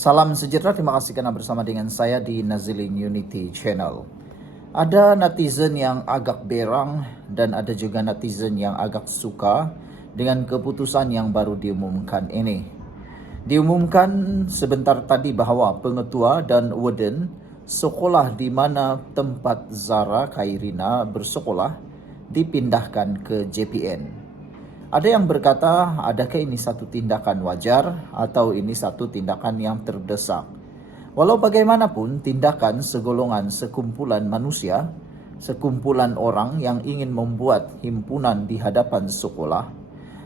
Salam sejahtera, terima kasih karena bersama dengan saya di Nazilin Unity Channel. Ada netizen yang agak berang dan ada juga netizen yang agak suka dengan keputusan yang baru diumumkan ini. Diumumkan sebentar tadi bahwa pengetua dan warden sekolah di mana tempat Zara Khairina bersekolah dipindahkan ke JPN. Ada yang berkata, adakah ini satu tindakan wajar atau ini satu tindakan yang terdesak? Walau bagaimanapun, tindakan segolongan sekumpulan manusia, sekumpulan orang yang ingin membuat himpunan di hadapan sekolah,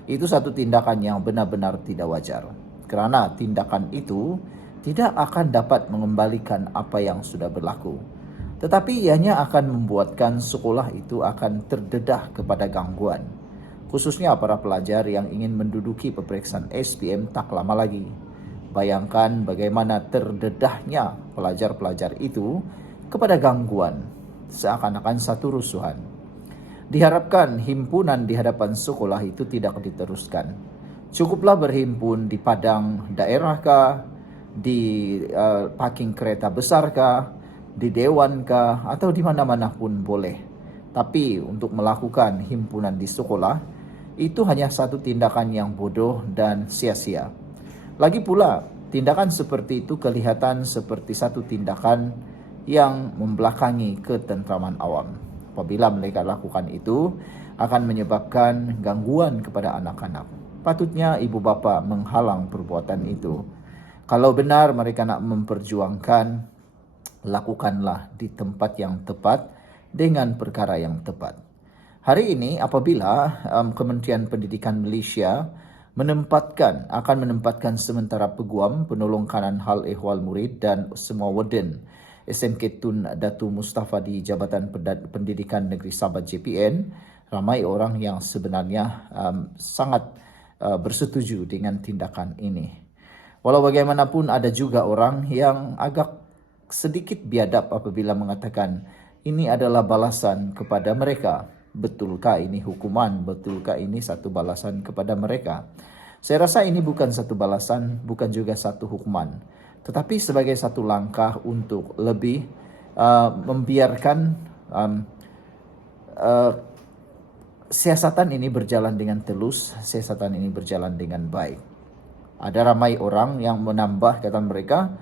itu satu tindakan yang benar-benar tidak wajar. Kerana tindakan itu tidak akan dapat mengembalikan apa yang sudah berlaku. Tetapi ianya akan membuatkan sekolah itu akan terdedah kepada gangguan. Khususnya para pelajar yang ingin menduduki peperiksaan SPM tak lama lagi. Bayangkan bagaimana terdedahnya pelajar-pelajar itu kepada gangguan, seakan-akan satu rusuhan. Diharapkan himpunan di hadapan sekolah itu tidak diteruskan. Cukuplah berhimpun di padang daerah kah, di parking kereta besar kah, di dewan kah, atau di mana-mana pun boleh. Tapi untuk melakukan himpunan di sekolah, itu hanya satu tindakan yang bodoh dan sia-sia. Lagi pula, tindakan seperti itu kelihatan seperti satu tindakan yang membelakangi ketentraman awam. Apabila mereka lakukan itu, akan menyebabkan gangguan kepada anak-anak. Patutnya ibu bapa menghalang perbuatan itu. Kalau benar mereka nak memperjuangkan, lakukanlah di tempat yang tepat dengan perkara yang tepat. Hari ini apabila Kementerian Pendidikan Malaysia akan menempatkan sementara peguam penolong kanan hal ehwal murid dan semua warden SMK Tun Datu Mustafa di Jabatan Pendidikan Negeri Sabah JPN, ramai orang yang sebenarnya sangat bersetuju dengan tindakan ini. Walau bagaimanapun ada juga orang yang agak sedikit biadab apabila mengatakan ini adalah balasan kepada mereka. Betulkah ini hukuman? Betulkah ini satu balasan kepada mereka? Saya rasa ini bukan satu balasan, bukan juga satu hukuman. Tetapi sebagai satu langkah untuk lebih membiarkan siasatan ini berjalan dengan telus, siasatan ini berjalan dengan baik. Ada ramai orang yang menambah, kata mereka,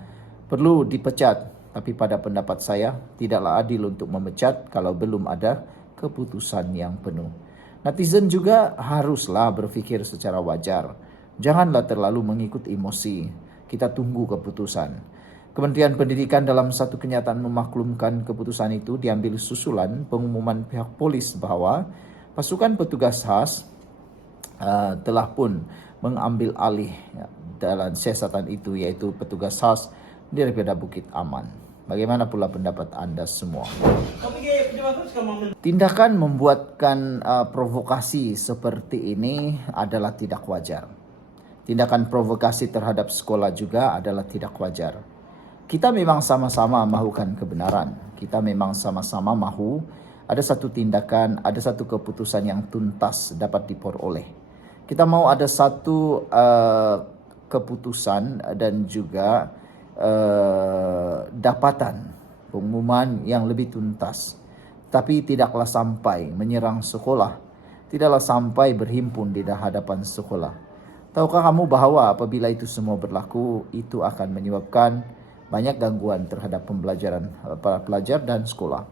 perlu dipecat. Tapi pada pendapat saya, tidaklah adil untuk memecat kalau belum ada keputusan yang penuh. Netizen juga haruslah berfikir secara wajar. Janganlah terlalu mengikut emosi. Kita tunggu keputusan. Kementerian Pendidikan dalam satu kenyataan memaklumkan keputusan itu diambil susulan pengumuman pihak polis bahawa pasukan petugas khas telah pun mengambil alih dalam siasatan itu, iaitu petugas khas daripada Bukit Aman. Bagaimana pula pendapat anda semua? Tindakan membuatkan provokasi seperti ini adalah tidak wajar. Tindakan provokasi terhadap sekolah juga adalah tidak wajar. Kita memang sama-sama mahukan kebenaran. Kita memang sama-sama mahu ada satu tindakan, ada satu keputusan yang tuntas dapat diperoleh. Kita mau ada satu keputusan dan juga dapatan pengumuman yang lebih tuntas. Tapi tidaklah sampai menyerang sekolah, tidaklah sampai berhimpun di hadapan sekolah. Tahukah kamu bahawa apabila itu semua berlaku, itu akan menyebabkan banyak gangguan terhadap pembelajaran para pelajar dan sekolah.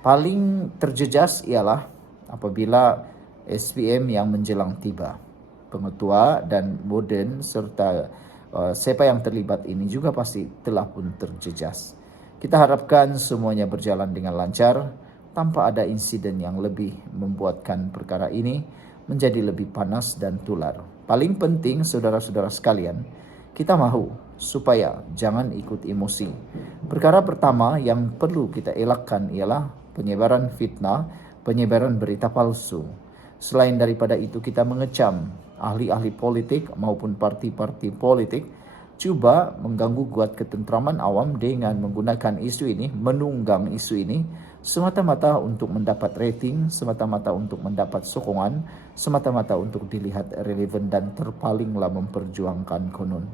Paling terjejas ialah apabila SPM yang menjelang tiba. Pengetua dan warden serta siapa yang terlibat ini juga pasti telah pun terjejas. Kita harapkan semuanya berjalan dengan lancar tanpa ada insiden yang lebih membuatkan perkara ini menjadi lebih panas dan tular. Paling penting saudara-saudara sekalian, kita mahu supaya jangan ikut emosi. Perkara pertama yang perlu kita elakkan ialah penyebaran fitnah, penyebaran berita palsu. Selain daripada itu, kita mengecam ahli-ahli politik maupun parti-parti politik cuba mengganggu kuat ketentraman awam dengan menggunakan isu ini, menunggang isu ini semata-mata untuk mendapat rating, semata-mata untuk mendapat sokongan, semata-mata untuk dilihat relevan dan terpalinglah memperjuangkan konon.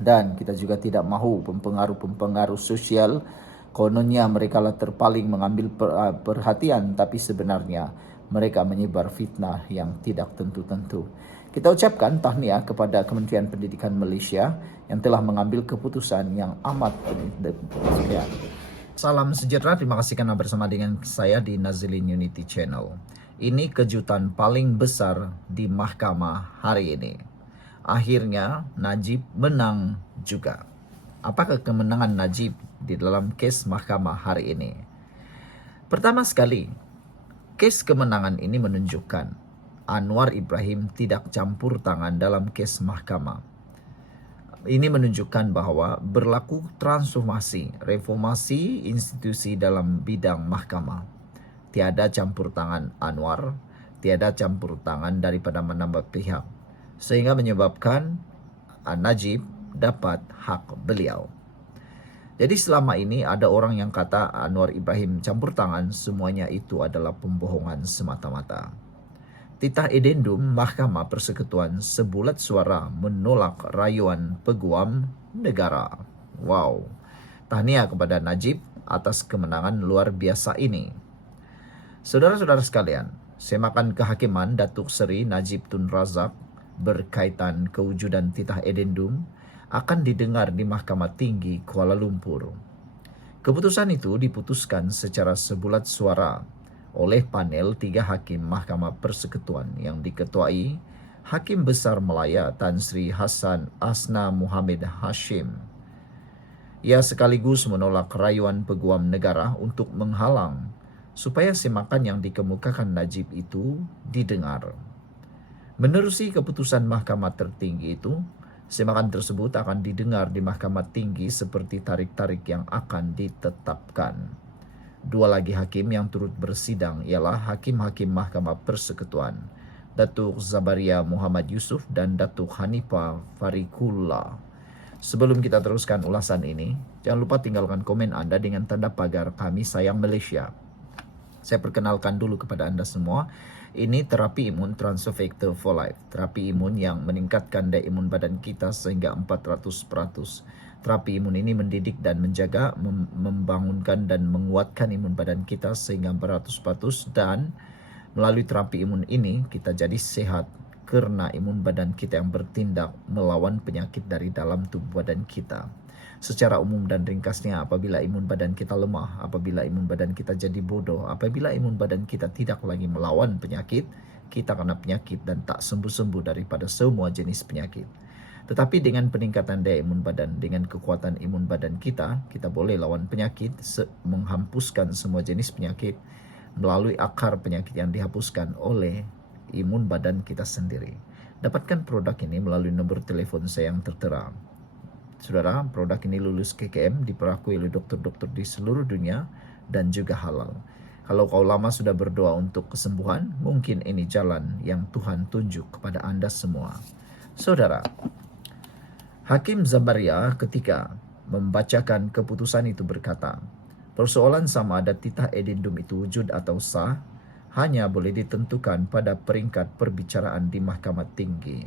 Dan kita juga tidak mahu pempengaruh-pempengaruh sosial kononnya mereka lah terpaling mengambil perhatian, tapi sebenarnya mereka menyebar fitnah yang tidak tentu-tentu. Kita ucapkan tahniah kepada Kementerian Pendidikan Malaysia yang telah mengambil keputusan yang amat sekian. Salam sejahtera, terima kasih karena bersama dengan saya di Nazilin Unity Channel. Ini kejutan paling besar di mahkamah hari ini. Akhirnya Najib menang juga. Apakah kemenangan Najib di dalam kes mahkamah hari ini? Pertama sekali, kes kemenangan ini menunjukkan Anwar Ibrahim tidak campur tangan dalam kes mahkamah. Ini menunjukkan bahwa berlaku transformasi, reformasi institusi dalam bidang mahkamah. Tiada campur tangan Anwar, tiada campur tangan daripada menambah pihak. Sehingga menyebabkan Najib dapat hak beliau. Jadi selama ini ada orang yang kata Anwar Ibrahim campur tangan, semuanya itu adalah pembohongan semata-mata. Titah edendum Mahkamah Persekutuan sebulat suara menolak rayuan peguam negara. Wow. Tahniah kepada Najib atas kemenangan luar biasa ini. Saudara-saudara sekalian, semakan kehakiman Datuk Seri Najib Tun Razak berkaitan kewujudan titah edendum akan didengar di Mahkamah Tinggi Kuala Lumpur. Keputusan itu diputuskan secara sebulat suara oleh panel 3 hakim Mahkamah Persekutuan yang diketuai Hakim Besar Melaya Tan Sri Hassan Asna Muhammad Hashim. Ia sekaligus menolak rayuan peguam negara untuk menghalang supaya semakan yang dikemukakan Najib itu didengar. Menerusi keputusan Mahkamah Tertinggi itu, semakan tersebut akan didengar di Mahkamah Tinggi seperti tarik-tarik yang akan ditetapkan. 2 lagi hakim yang turut bersidang ialah hakim-hakim Mahkamah Persekutuan, Datuk Zabaria Muhammad Yusuf dan Datuk Hanifah Farikullah. Sebelum kita teruskan ulasan ini, jangan lupa tinggalkan komen Anda dengan tanda pagar Kami Sayang Malaysia. Saya perkenalkan dulu kepada Anda semua, ini terapi imun Transfer Factor for Life. Terapi imun yang meningkatkan daya imun badan kita sehingga 400%. Terapi imun ini mendidik dan menjaga, membangunkan dan menguatkan imun badan kita sehingga 400%, dan melalui terapi imun ini kita jadi sehat karena imun badan kita yang bertindak melawan penyakit dari dalam tubuh badan kita. Secara umum dan ringkasnya, apabila imun badan kita lemah, apabila imun badan kita jadi bodoh, apabila imun badan kita tidak lagi melawan penyakit, kita kena penyakit dan tak sembuh-sembuh daripada semua jenis penyakit. Tetapi dengan peningkatan daya imun badan, dengan kekuatan imun badan kita boleh lawan penyakit, menghapuskan semua jenis penyakit melalui akar penyakit yang dihapuskan oleh imun badan kita sendiri. Dapatkan produk ini melalui nombor telefon saya yang tertera. Saudara, produk ini lulus KKM, diperakui oleh dokter-dokter di seluruh dunia dan juga halal. Kalau kau lama sudah berdoa untuk kesembuhan, mungkin ini jalan yang Tuhan tunjuk kepada Anda semua. Saudara, Hakim Zabaria ketika membacakan keputusan itu berkata, persoalan sama ada titah edendum itu wujud atau sah hanya boleh ditentukan pada peringkat perbicaraan di Mahkamah Tinggi.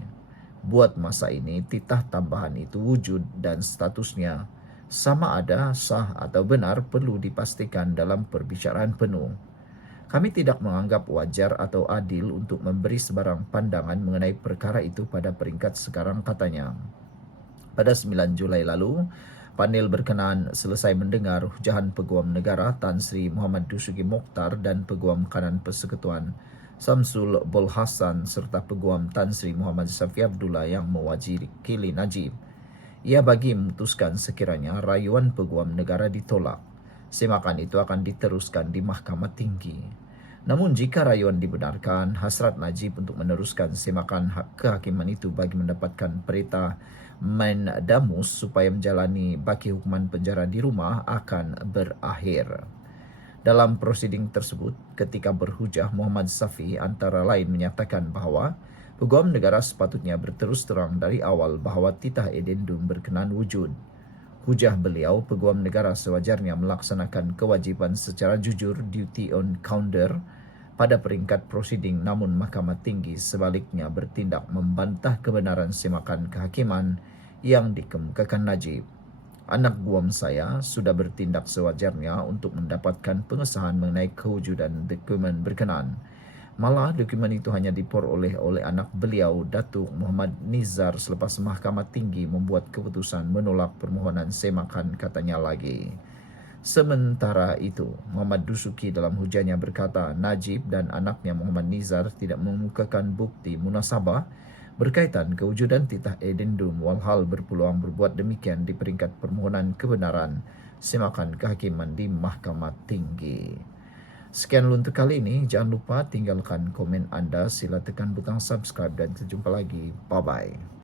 Buat masa ini, titah tambahan itu wujud dan statusnya sama ada sah atau benar perlu dipastikan dalam perbicaraan penuh. Kami tidak menganggap wajar atau adil untuk memberi sebarang pandangan mengenai perkara itu pada peringkat sekarang, katanya. Pada 9 Julai lalu, panel berkenaan selesai mendengar hujahan Peguam Negara Tan Sri Muhammad Dusuki Mokhtar dan Peguam Kanan Persekutuan Samsul Bol Hassan serta Peguam Tan Sri Muhammad Safi Abdullah yang mewakili Najib. Ia bagi memutuskan sekiranya rayuan Peguam Negara ditolak, semakan itu akan diteruskan di Mahkamah Tinggi. Namun jika rayuan dibenarkan, hasrat Najib untuk meneruskan semakan hak kehakiman itu bagi mendapatkan perintah mendamus supaya menjalani baki hukuman penjara di rumah akan berakhir. Dalam prosiding tersebut, ketika berhujah, Muhammad Safi antara lain menyatakan bahawa Peguam Negara sepatutnya berterus terang dari awal bahawa titah edendum berkenan wujud. Hujah beliau, Peguam Negara sewajarnya melaksanakan kewajipan secara jujur duty on counter pada peringkat prosiding, namun Mahkamah Tinggi sebaliknya bertindak membantah kebenaran semakan kehakiman yang dikemukakan Najib. Anak guam saya sudah bertindak sewajarnya untuk mendapatkan pengesahan mengenai kewujudan dokumen berkenaan. Malah dokumen itu hanya diperoleh oleh anak beliau, Datuk Muhammad Nizar, selepas Mahkamah Tinggi membuat keputusan menolak permohonan semakan, katanya lagi. Sementara itu, Muhammad Dusuki dalam hujahnya berkata Najib dan anaknya Muhammad Nizar tidak mengemukakan bukti munasabah berkaitan kewujudan titah edendum, walhal berpeluang berbuat demikian di peringkat permohonan kebenaran semakan kehakiman di Mahkamah Tinggi. Sekian dulu untuk kali ini. Jangan lupa tinggalkan komen anda, sila tekan butang subscribe dan kita jumpa lagi. Bye-bye.